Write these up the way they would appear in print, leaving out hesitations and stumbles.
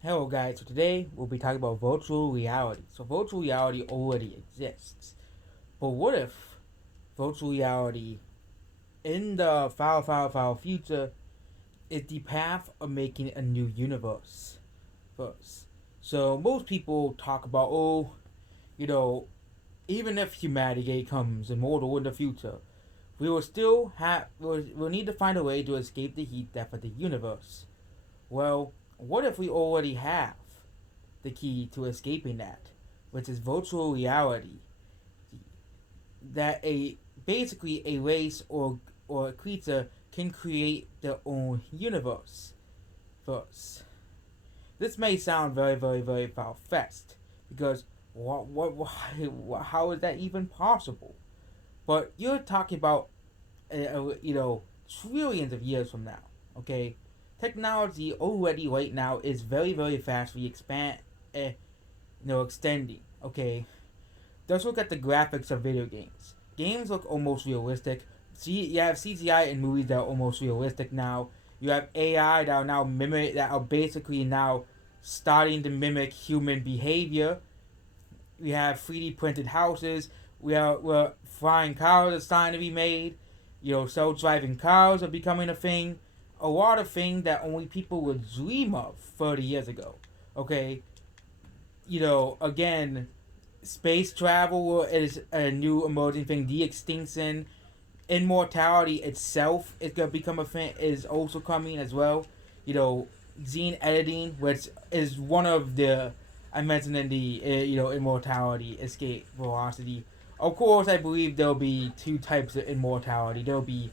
Hello guys, so today we'll be talking about virtual reality. So virtual reality already exists. But what if virtual reality in the far future is the path of making a new universe first? So most people talk about, you know, even if humanity becomes immortal in the future, we will still we'll need to find a way to escape the heat death of the universe. Well, what if we already have the key to escaping that, which is virtual reality. That a basically a race or a creature can create their own universe first. This may sound very far fetched because how is that even possible? But you're talking about trillions of years from now. Okay, technology already right now is very fastly extending. Okay, let's look at the graphics of video games. Games look almost realistic. See, you have CGI in movies that are almost realistic now. You have AI that are basically now starting to mimic human behavior. We have 3D printed houses. We're flying cars are starting to be made. Self-driving cars are becoming a thing. A lot of things that only people would dream of 30 years ago. Okay, again, space travel is a new emerging thing. De-extinction, immortality itself is gonna become a thing. Is also coming as well. Gene editing, which is one of the I mentioned in the immortality, escape velocity. Of course, I believe there'll be two types of immortality. There'll be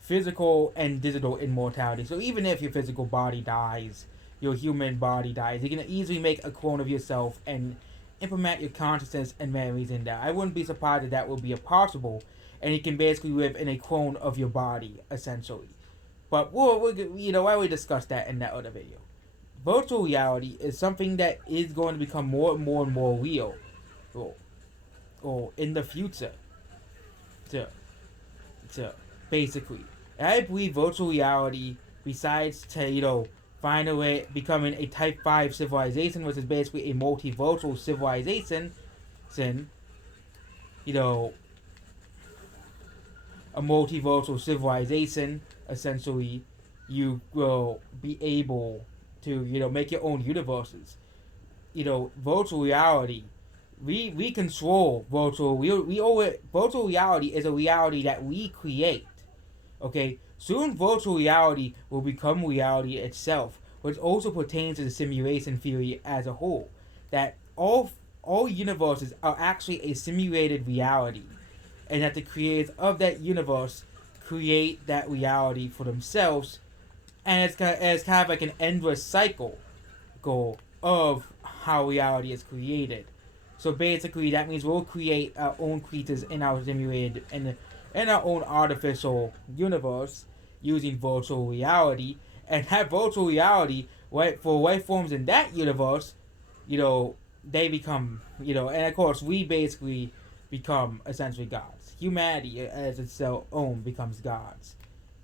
physical and digital immortality. So even if your physical body dies, your human body dies, you can easily make a clone of yourself and implement your consciousness and memories in that. I wouldn't be surprised if that would be possible, and you can basically live in a clone of your body, essentially. But I already discussed that in that other video. Virtual reality is something that is going to become more real, or, or in the future. To, to basically, and I believe virtual reality, besides to find a way becoming a Type 5 civilization, which is basically a multiversal civilization, sin, you know, a multiversal civilization, essentially, you will be able to, make your own universes. Virtual reality, we control virtual reality is a reality that we create. Okay, soon virtual reality will become reality itself, which also pertains to the simulation theory as a whole. That all universes are actually a simulated reality, and that the creators of that universe create that reality for themselves, and it's kind of like an endless cycle goal of how reality is created. So basically, that means we'll create our own creatures in our simulated in our own artificial universe using virtual reality, and have virtual reality right for life forms in that universe. They become and of course we basically become essentially gods. Humanity as its own becomes gods,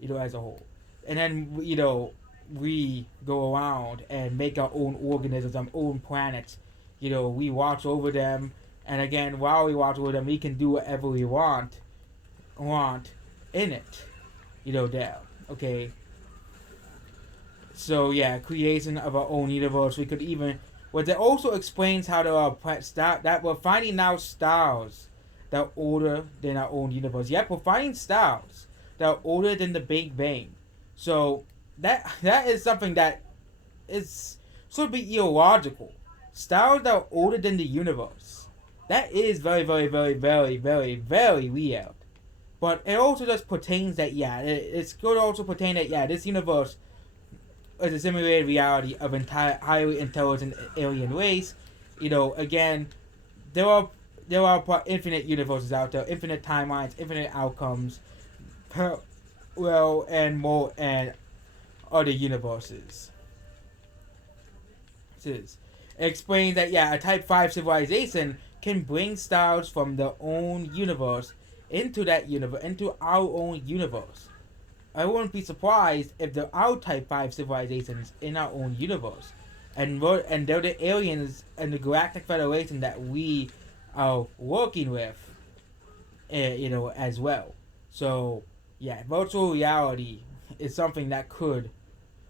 as a whole, and then we go around and make our own organisms, our own planets. We watch over them, and again, while we watch over them, we can do whatever we want in it. There. Okay. So yeah, creation of our own universe. We could even, well, that also explains how there are that we're finding now stars that are older than our own universe. Yep, we're finding stars that are older than the Big Bang. So that is something that is should be illogical. Stars that are older than the universe. That is very weird. But it also just pertains that it could also pertain that this universe is a simulated reality of entire highly intelligent alien race. Again, there are infinite universes out there, infinite timelines, infinite outcomes, and more and other universes. It explains that a Type 5 civilization can bring stars from their own universe into our own universe. I wouldn't be surprised if there are Type 5 civilizations in our own universe. and they're the aliens and the Galactic Federation that we are working with, as well. So yeah, virtual reality is something that could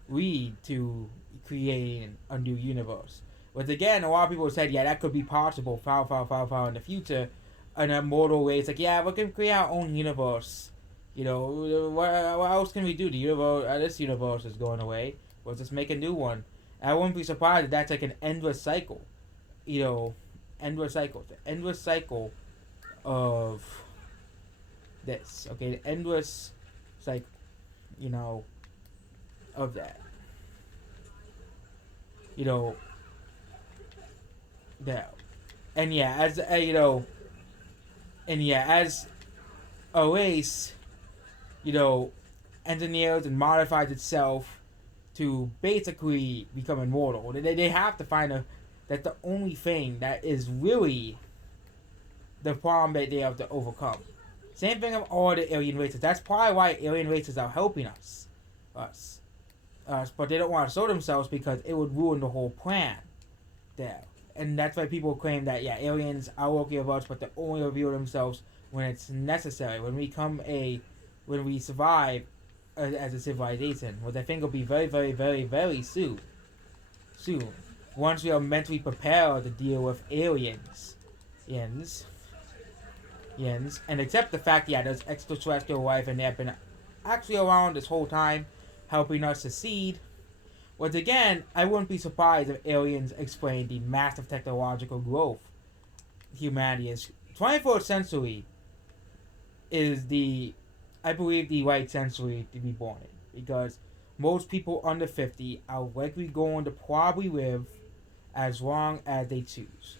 lead to creating a new universe. But again, a lot of people said, yeah, that could be possible far in the future. An immortal way, it's like, yeah, we can create our own universe. What else can we do? The universe, this universe is going away. We'll just make a new one. And I wouldn't be surprised if that's like an endless cycle. Endless cycle. The endless cycle of this. Okay, the endless cycle. Of that. You know, that. And yeah, as a race, you know, engineers and modifies itself to basically become immortal. They have to find that the only thing that is really the problem that they have to overcome. Same thing of all the alien races. That's probably why alien races are helping us, but they don't want to show themselves because it would ruin the whole plan. There, and that's why people claim that yeah, aliens are working with us, but they only reveal themselves when it's necessary. When we survive as a civilization, which I think will be very, very, very, very soon. Soon, once we are mentally prepared to deal with aliens, and accept the fact, yeah, there's extraterrestrial life and they have been actually around this whole time, helping us succeed. Once again, I wouldn't be surprised if aliens explain the massive technological growth humanity is. 21st century is I believe, the right century to be born in. Because most people under 50 are likely going to probably live as long as they choose.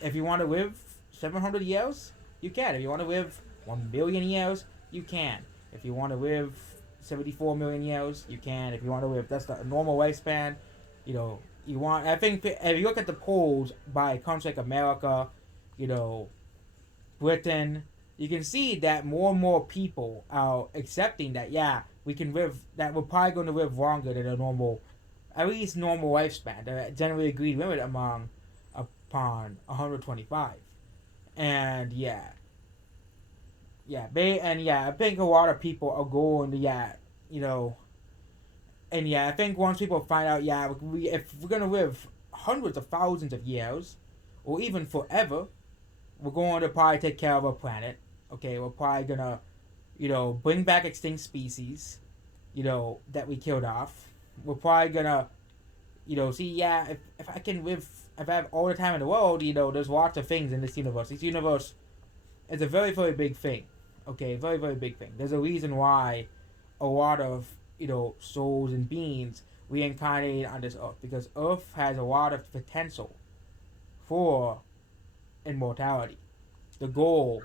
If you want to live 700 years, you can. If you want to live 1 billion years, you can. If you want to live 74 million years, you can. If you want to live, that's the normal lifespan. I think if you look at the polls by countries like America, Britain, you can see that more and more people are accepting that, yeah, that we're probably going to live longer than a normal, at least normal lifespan. The generally agreed limit upon 125. And I think a lot of people are going to, I think once people find out, if we're gonna live hundreds of thousands of years, or even forever, we're going to probably take care of our planet. Okay, we're probably gonna, bring back extinct species, that we killed off. We're probably gonna, if I can live, if I have all the time in the world, there's lots of things in this universe. This universe is a very, very big thing. Okay, very, very big thing. There's a reason why a lot of, souls and beings reincarnate on this earth, because Earth has a lot of potential for immortality. The goal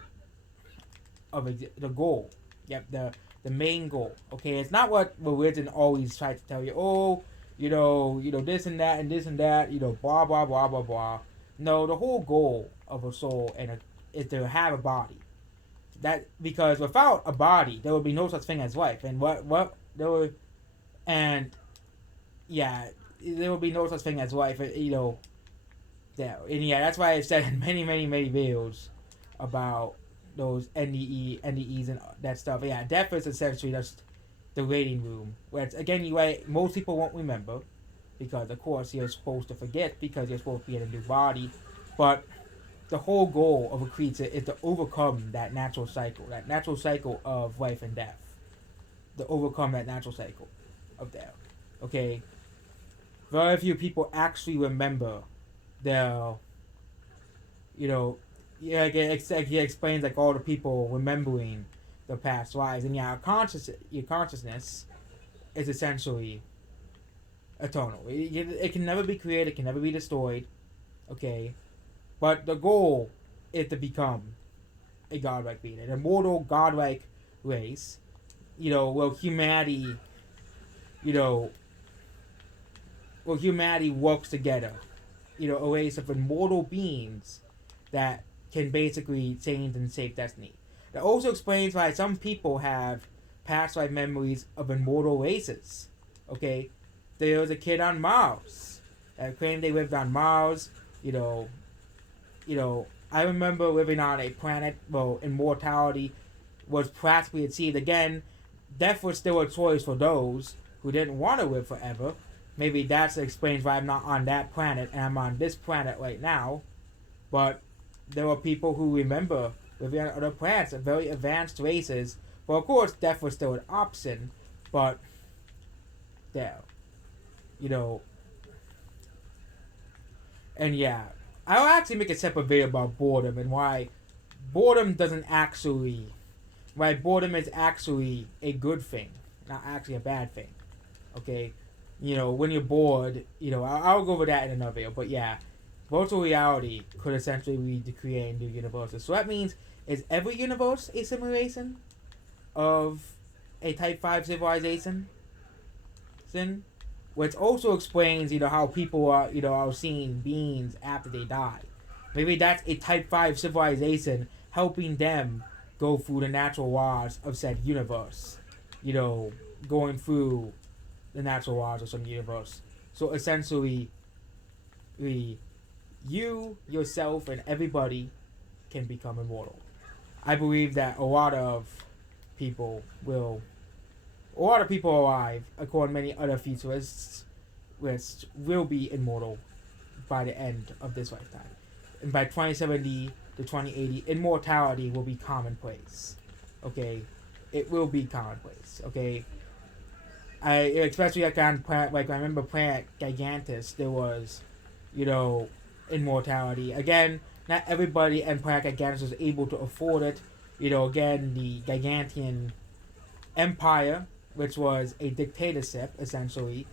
Yep, the main goal. Okay, it's not what religion always tries to tell you. Oh, this and that and this and that. Blah blah blah blah blah. No, the whole goal of a soul is to have a body. That because without a body, there would be no such thing as life. And there would, and yeah, there would be no such thing as life. That's why I said in many, many, many videos about those NDEs and that stuff. Yeah, death is essentially just the waiting room. Where it's, again, most people won't remember because, of course, you're supposed to forget because you're supposed to be in a new body. But the whole goal of a creature is to overcome that natural cycle of life and death. To overcome that natural cycle of death. Okay? Very few people actually remember their, he explains like all the people remembering their past lives, and your consciousness is essentially eternal. It can never be created, it can never be destroyed. Okay, but the goal is to become a godlike being, an immortal godlike race. Will humanity works together. A race of immortal beings that can basically change and save destiny. That also explains why some people have past life memories of immortal races. Okay, there was a kid on Mars, that claimed they lived on Mars. You know, I remember living on a planet. Well, immortality was practically achieved. Again, death was still a choice for those who didn't want to live forever. Maybe that explains why I'm not on that planet and I'm on this planet right now. But there were people who remember living on other planets, very advanced races. Well, of course, death was still an option, but there, you know, and yeah, I'll actually make a separate video about boredom and boredom doesn't actually, why boredom is actually a good thing, not actually a bad thing. Okay, when you're bored, I'll go over that in another video. But yeah, virtual reality could essentially lead to creating new universes. So that means, is every universe a simulation of a Type 5 civilization? Which also explains, how people are seeing beings after they die. Maybe that's a Type 5 civilization helping them go through the natural laws of said universe. Going through the natural laws of some universe. So essentially, you, yourself, and everybody can become immortal. I believe that a lot of people alive, according to many other futurists, will be immortal by the end of this lifetime. And by 2070 to 2080, immortality will be commonplace. Okay? It will be commonplace. Okay? Especially on planet, I remember Planet Gigantus, there was, immortality. Again, not everybody in Planet Gigantus was able to afford it. Again, the Gigantian Empire, which was a dictatorship, essentially,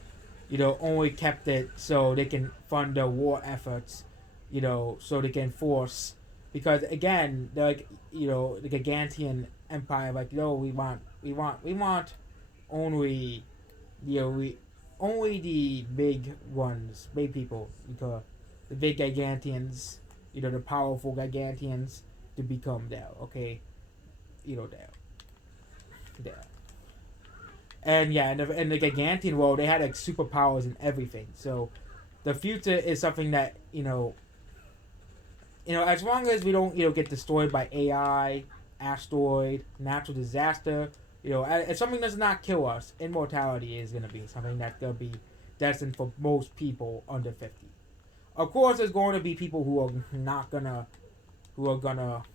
only kept it so they can fund their war efforts, so they can force, because again, the Gigantian Empire, we want only, only the big ones, big people, because the big Gigantians, the powerful Gigantians, to become there, okay? There. And yeah, in the Gigantian world, they had superpowers and everything. So, the future is something that as long as we don't get destroyed by AI, asteroid, natural disaster, if something does not kill us, immortality is gonna be something that's gonna be destined for most people under 50. Of course, there's going to be people who are gonna,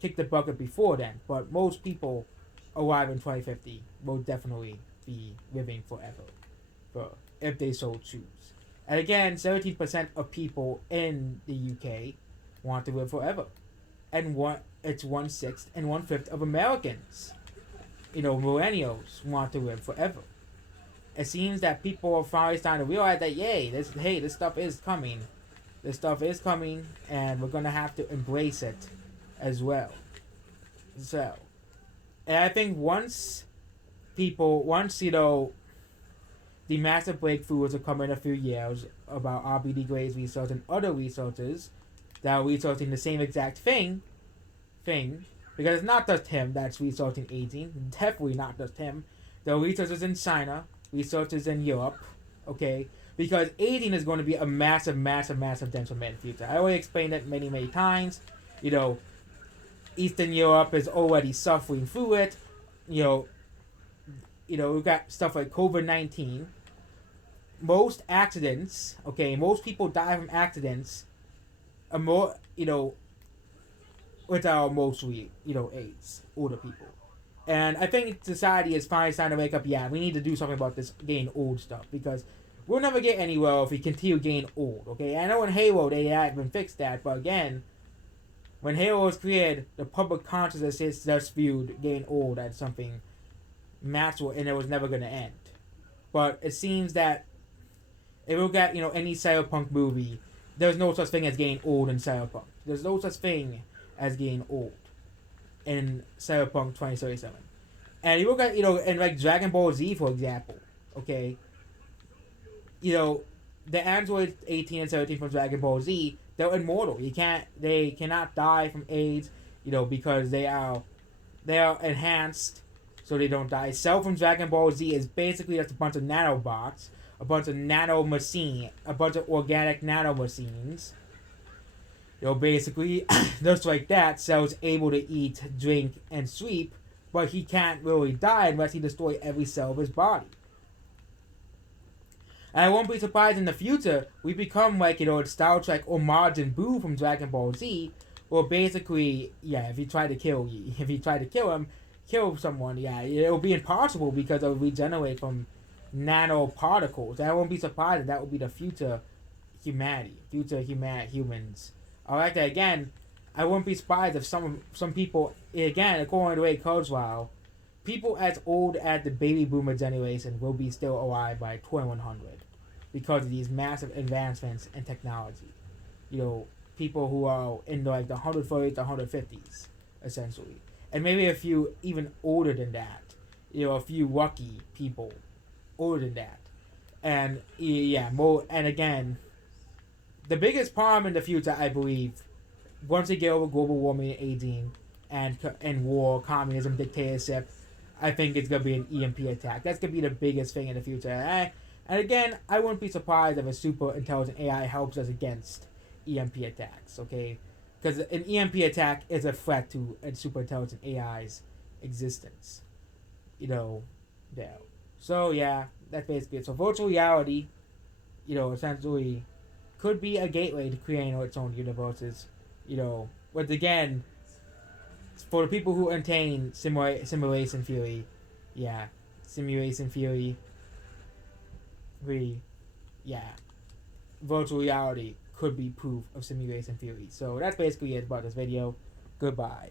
kick the bucket before then. But most people alive in 2050 will definitely be living forever, if they so choose. And again, 17% of people in the UK want to live forever, and it's 1/6 and 1/5 of Americans, millennials, want to live forever. It seems that people are finally starting to realize that this stuff is coming. This stuff is coming, and we're gonna have to embrace it as well. So, and I think once the massive breakthroughs will come in a few years about RBD Gray's research and other researchers that are researching the same exact thing, because it's not just him that's researching aging, definitely not just him. There are researchers in China, researchers in Europe, okay? Because aging is going to be a massive, massive, massive detriment in the future. I already explained it many, many times. Eastern Europe is already suffering through it. We've got stuff like COVID-19. Most accidents, okay, most people die from accidents are more, which are mostly, AIDS, older people. And I think society is finally starting to wake up, we need to do something about this getting old stuff, because we'll never get anywhere if we continue getting old, okay? I know in Halo they haven't fixed that, but again, when Halo was created, the public consciousness is just viewed getting old as something natural, and it was never going to end. But it seems that if you look at, any cyberpunk movie, there's no such thing as getting old in cyberpunk. There's no such thing as getting old in Cyberpunk 2077. And you look at, in like Dragon Ball Z, for example, okay? The androids 18 and 17 from Dragon Ball Z, they're immortal. They cannot die from AIDS, because they are enhanced, so they don't die. Cell from Dragon Ball Z is basically just a bunch of nanobots, a bunch of nano machine, a bunch of organic nano machines. Basically, just like that, Cell's able to eat, drink, and sleep, but he can't really die unless he destroys every cell of his body. And I won't be surprised in the future we become like, Star Trek or Majin Buu from Dragon Ball Z, or basically, yeah, if he tried to kill him, kill someone, yeah, it'll be impossible because it'll regenerate from nanoparticles. And I won't be surprised if that will be the future humanity, humans. I like that again. I wouldn't be surprised if some people, again, according to the way Kurzweil, people as old as the baby boomer generation will be still alive by 2100 because of these massive advancements in technology. People who are in like the 130s to 150s, essentially. And maybe a few even older than that. A few lucky people older than that. And yeah, more, and again, the biggest problem in the future, I believe, once they get over global warming and aging and war, communism, dictatorship, I think it's going to be an EMP attack. That's going to be the biggest thing in the future. And again, I wouldn't be surprised if a super intelligent AI helps us against EMP attacks, okay? Because an EMP attack is a threat to a super intelligent AI's existence. There. So, yeah, that's basically it. So, virtual reality, essentially could be a gateway to creating its own universes. But again, for the people who entertain simulation theory, yeah, simulation theory, virtual reality could be proof of simulation theory. So that's basically it about this video. Goodbye.